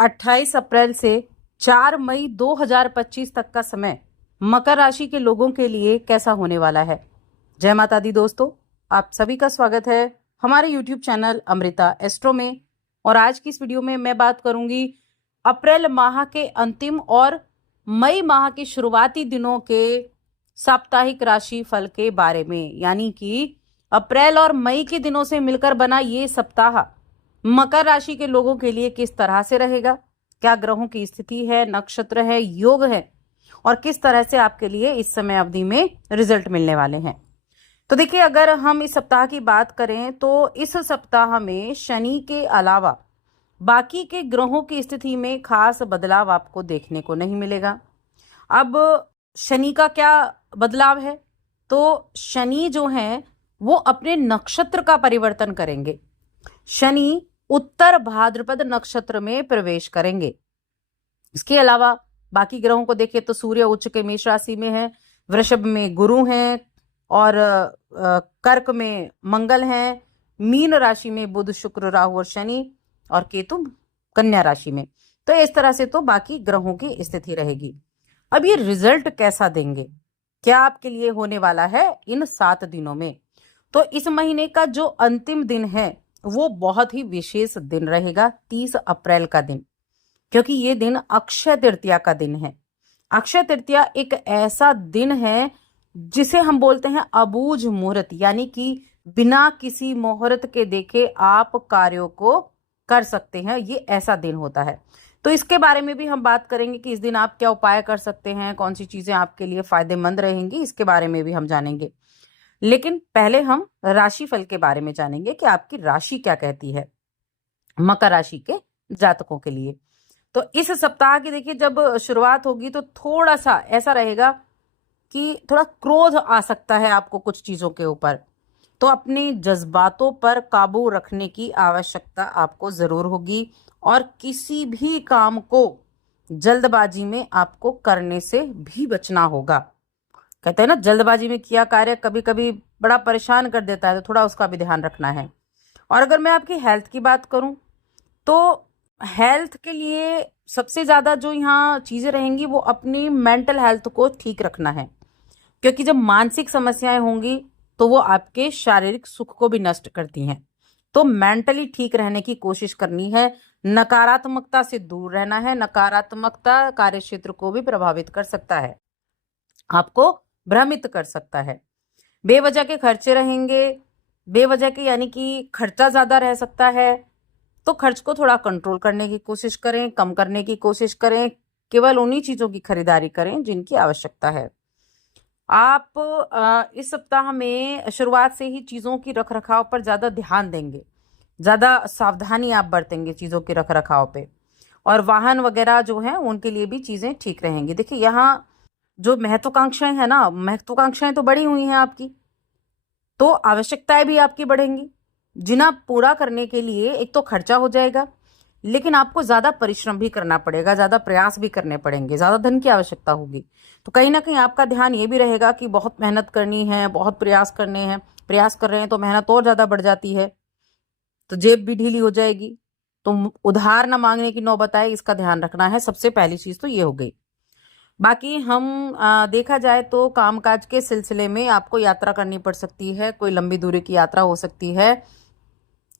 28 अप्रैल से 4 मई 2025 तक का समय मकर राशि के लोगों के लिए कैसा होने वाला है। जय माता दी दोस्तों, आप सभी का स्वागत है हमारे YouTube चैनल अमृता एस्ट्रो में। और आज की इस वीडियो में मैं बात करूंगी अप्रैल माह के अंतिम और मई माह के शुरुआती दिनों के साप्ताहिक राशि फल के बारे में। यानी कि अप्रैल और मई के दिनों से मिलकर बना ये सप्ताह मकर राशि के लोगों के लिए किस तरह से रहेगा, क्या ग्रहों की स्थिति है, नक्षत्र है, योग है और किस तरह से आपके लिए इस समय अवधि में रिजल्ट मिलने वाले हैं। तो देखिए, अगर हम इस सप्ताह की बात करें तो इस सप्ताह में शनि के अलावा बाकी के ग्रहों की स्थिति में खास बदलाव आपको देखने को नहीं मिलेगा। अब शनि का क्या बदलाव है, तो शनि जो है वो अपने नक्षत्र का परिवर्तन करेंगे। शनि उत्तर भाद्रपद नक्षत्र में प्रवेश करेंगे। इसके अलावा बाकी ग्रहों को देखें तो सूर्य उच्च के मेष राशि में है, वृषभ में गुरु हैं और कर्क में मंगल हैं, मीन राशि में बुध शुक्र राहु और शनि और केतु कन्या राशि में। तो इस तरह से तो बाकी ग्रहों की स्थिति रहेगी। अब ये रिजल्ट कैसा देंगे, क्या आपके लिए होने वाला है इन 7 दिनों में। तो इस महीने का जो अंतिम दिन है वो बहुत ही विशेष दिन रहेगा, 30 अप्रैल का दिन, क्योंकि ये दिन अक्षय तृतीया का दिन है। अक्षय तृतीया एक ऐसा दिन है जिसे हम बोलते हैं अबूझ मुहूर्त, यानी कि बिना किसी मुहूर्त के देखे आप कार्यों को कर सकते हैं। ये ऐसा दिन होता है। तो इसके बारे में भी हम बात करेंगे कि इस दिन आप क्या उपाय कर सकते हैं, कौन सी चीजें आपके लिए फायदेमंद रहेंगी, इसके बारे में भी हम जानेंगे। लेकिन पहले हम राशिफल के बारे में जानेंगे कि आपकी राशि क्या कहती है मकर राशि के जातकों के लिए। तो इस सप्ताह की देखिए जब शुरुआत होगी तो थोड़ा सा ऐसा रहेगा कि थोड़ा क्रोध आ सकता है आपको कुछ चीजों के ऊपर। तो अपने जज्बातों पर काबू रखने की आवश्यकता आपको जरूर होगी और किसी भी काम को जल्दबाजी में आपको करने से भी बचना होगा। कहते हैं ना, जल्दबाजी में किया कार्य कभी कभी बड़ा परेशान कर देता है, तो थोड़ा उसका भी ध्यान रखना है। और अगर मैं आपकी हेल्थ की बात करूं तो हेल्थ के लिए सबसे ज्यादा जो यहाँ चीजें रहेंगी वो अपनी मेंटल हेल्थ को ठीक रखना है, क्योंकि जब मानसिक समस्याएं होंगी तो वो आपके शारीरिक सुख को भी नष्ट करती हैं। तो मेंटली ठीक रहने की कोशिश करनी है, नकारात्मकता से दूर रहना है। नकारात्मकता कार्य क्षेत्र को भी प्रभावित कर सकता है, आपको भ्रमित कर सकता है। बेवजह के खर्चे रहेंगे, बेवजह के यानी कि खर्चा ज्यादा रह सकता है। तो खर्च को थोड़ा कंट्रोल करने की कोशिश करें, कम करने की कोशिश करें। केवल उन्हीं चीजों की खरीदारी करें जिनकी आवश्यकता है। आप इस सप्ताह में शुरुआत से ही चीजों की रख रखाव पर ज्यादा ध्यान देंगे, ज्यादा सावधानी आप बरतेंगे चीजों के रख रखाव पे। और वाहन वगैरह जो है उनके लिए भी चीजें ठीक रहेंगी। देखिए, यहाँ जो महत्वाकांक्षाएं है ना, महत्वाकांक्षाएं तो बढ़ी हुई हैं आपकी, तो आवश्यकताएं भी आपकी बढ़ेंगी, जिन्हें पूरा करने के लिए एक तो खर्चा हो जाएगा, लेकिन आपको ज्यादा परिश्रम भी करना पड़ेगा, ज्यादा प्रयास भी करने पड़ेंगे, ज्यादा धन की आवश्यकता होगी। तो कहीं ना कहीं आपका ध्यान ये भी रहेगा कि बहुत मेहनत करनी है, बहुत प्रयास करने हैं। प्रयास कर रहे हैं तो मेहनत और ज्यादा बढ़ जाती है, तो जेब भी ढीली हो जाएगी। तो उधार न मांगने की नौबत आए, इसका ध्यान रखना है। सबसे पहली चीज तो ये हो गई। बाकी हम देखा जाए तो कामकाज के सिलसिले में आपको यात्रा करनी पड़ सकती है, कोई लंबी दूरी की यात्रा हो सकती है।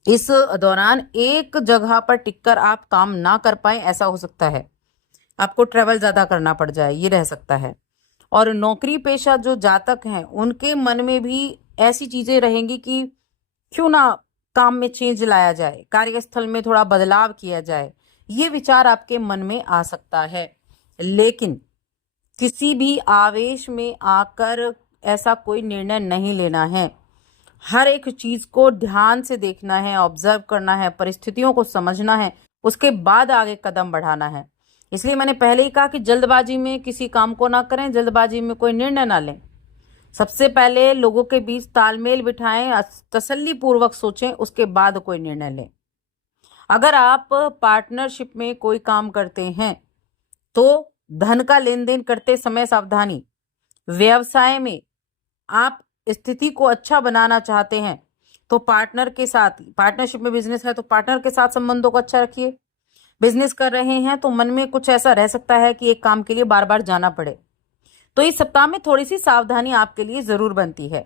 इस दौरान एक जगह पर टिककर आप काम ना कर पाए, ऐसा हो सकता है। आपको ट्रेवल ज्यादा करना पड़ जाए, ये रह सकता है। और नौकरी पेशा जो जातक हैं उनके मन में भी ऐसी चीजें रहेंगी कि क्यों ना काम में चेंज लाया जाए, कार्यस्थल में थोड़ा बदलाव किया जाए, ये विचार आपके मन में आ सकता है। लेकिन किसी भी आवेश में आकर ऐसा कोई निर्णय नहीं लेना है। हर एक चीज को ध्यान से देखना है, ऑब्जर्व करना है, परिस्थितियों को समझना है, उसके बाद आगे कदम बढ़ाना है। इसलिए मैंने पहले ही कहा कि जल्दबाजी में किसी काम को ना करें, जल्दबाजी में कोई निर्णय ना लें। सबसे पहले लोगों के बीच तालमेल बिठाएं, तसल्ली पूर्वक सोचें, उसके बाद कोई निर्णय लें। अगर आप पार्टनरशिप में कोई काम करते हैं तो धन का लेन देन करते समय सावधानी। व्यवसाय में आप स्थिति को अच्छा बनाना चाहते हैं तो पार्टनर के साथ, पार्टनरशिप में बिजनेस है तो पार्टनर के साथ संबंधों को अच्छा रखिए। बिजनेस कर रहे हैं तो मन में कुछ ऐसा रह सकता है कि एक काम के लिए बार बार जाना पड़े, तो इस सप्ताह में थोड़ी सी सावधानी आपके लिए जरूर बनती है।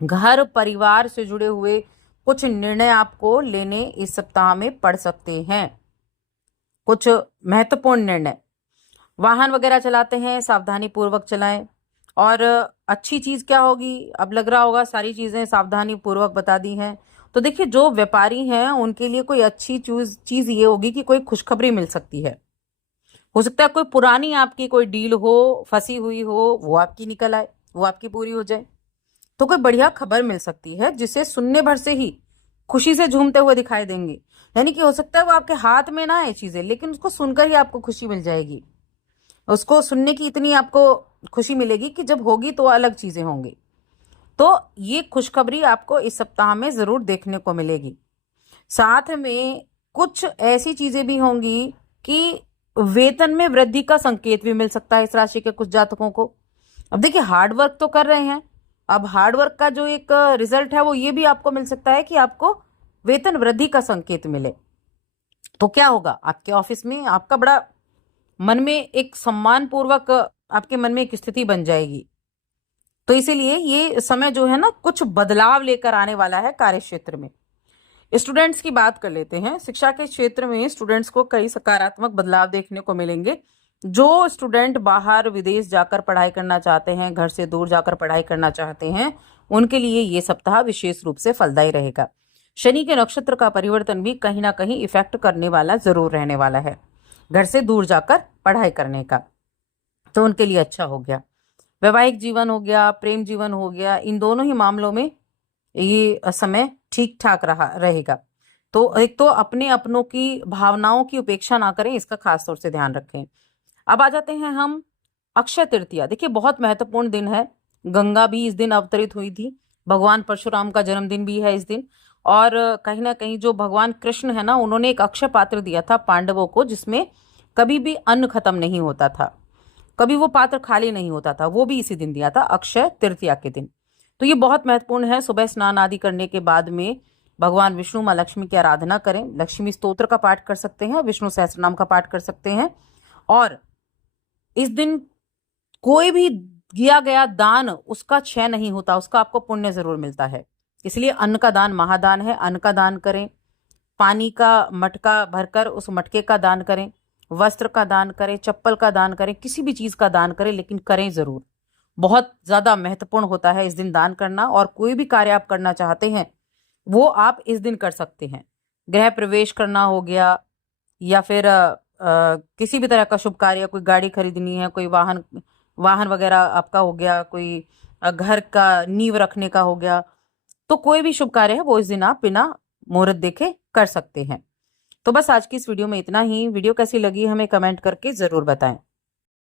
घर परिवार से जुड़े हुए कुछ निर्णय आपको लेने इस सप्ताह में पड़ सकते हैं, कुछ महत्वपूर्ण निर्णय। वाहन वगैरह चलाते हैं सावधानी पूर्वक चलाएं। और अच्छी चीज क्या होगी, अब लग रहा होगा सारी चीजें सावधानी पूर्वक बता दी हैं, तो देखिए जो व्यापारी हैं उनके लिए कोई अच्छी चीज ये होगी कि कोई खुशखबरी मिल सकती है। हो सकता है कोई पुरानी आपकी कोई डील हो, फंसी हुई हो, वो आपकी निकल आए, वो आपकी पूरी हो जाए। तो कोई बढ़िया खबर मिल सकती है जिसे सुनने भर से ही खुशी से झूमते हुए दिखाई देंगे। यानी कि हो सकता है वो आपके हाथ में ना आए चीजें, लेकिन उसको सुनकर ही आपको खुशी मिल जाएगी। उसको सुनने की इतनी आपको खुशी मिलेगी कि जब होगी तो अलग चीजें होंगी। तो ये खुशखबरी आपको इस सप्ताह में जरूर देखने को मिलेगी। साथ में कुछ ऐसी चीजें भी होंगी कि वेतन में वृद्धि का संकेत भी मिल सकता है इस राशि के कुछ जातकों को। अब देखिए हार्ड वर्क तो कर रहे हैं, अब हार्ड वर्क का जो एक रिजल्ट है वो ये भी आपको मिल सकता है कि आपको वेतन वृद्धि का संकेत मिले। तो क्या होगा, आपके ऑफिस में आपका बड़ा मन में एक सम्मान पूर्वक आपके मन में एक स्थिति बन जाएगी। तो इसीलिए ये समय जो है ना कुछ बदलाव लेकर आने वाला है कार्य क्षेत्र में। स्टूडेंट्स की बात कर लेते हैं। शिक्षा के क्षेत्र में स्टूडेंट्स को कई सकारात्मक बदलाव देखने को मिलेंगे। जो स्टूडेंट बाहर विदेश जाकर पढ़ाई करना चाहते हैं, घर से दूर जाकर पढ़ाई करना चाहते हैं, उनके लिए ये सप्ताह विशेष रूप से फलदायी रहेगा। शनि के नक्षत्र का परिवर्तन भी कहीं ना कहीं इफेक्ट करने वाला जरूर रहने वाला है घर से दूर जाकर पढ़ाई करने का, तो उनके लिए अच्छा हो गया। वैवाहिक जीवन हो गया, प्रेम जीवन हो गया, इन दोनों ही मामलों में ये समय ठीक ठाक रहेगा। तो एक तो अपने अपनों की भावनाओं की उपेक्षा ना करें, इसका खास तौर से ध्यान रखें। अब आ जाते हैं हम अक्षय तृतीया। देखिए बहुत महत्वपूर्ण दिन है। गंगा भी इस दिन अवतरित हुई थी, भगवान परशुराम का जन्मदिन भी है इस दिन। और कहीं ना कहीं जो भगवान कृष्ण है ना, उन्होंने एक अक्षय पात्र दिया था पांडवों को, जिसमें कभी भी अन्न खत्म नहीं होता था, कभी वो पात्र खाली नहीं होता था, वो भी इसी दिन दिया था, अक्षय तृतीया के दिन। तो ये बहुत महत्वपूर्ण है। सुबह स्नान आदि करने के बाद में भगवान विष्णु माँ लक्ष्मी की आराधना करें। लक्ष्मी स्तोत्र का पाठ कर सकते हैं, विष्णु सहस्त्रनाम का पाठ कर सकते हैं। और इस दिन कोई भी किया गया दान उसका क्षय नहीं होता, उसका आपको पुण्य जरूर मिलता है। इसलिए अन्न का दान महादान है, अन्न का दान करें। पानी का मटका भरकर उस मटके का दान करें, वस्त्र का दान करें, चप्पल का दान करें, किसी भी चीज का दान करें, लेकिन करें जरूर। बहुत ज्यादा महत्वपूर्ण होता है इस दिन दान करना। और कोई भी कार्य आप करना चाहते हैं वो आप इस दिन कर सकते हैं। गृह प्रवेश करना हो गया, या फिर किसी भी तरह का शुभ कार्य, कोई गाड़ी खरीदनी है, कोई वाहन वाहन वगैरह आपका हो गया, कोई घर का नींव रखने का हो गया, तो कोई भी शुभ कार्य है वो इस दिन आप बिना मुहूर्त देखे कर सकते हैं। तो बस आज की इस वीडियो में इतना ही। वीडियो कैसी लगी हमें कमेंट करके जरूर बताएं।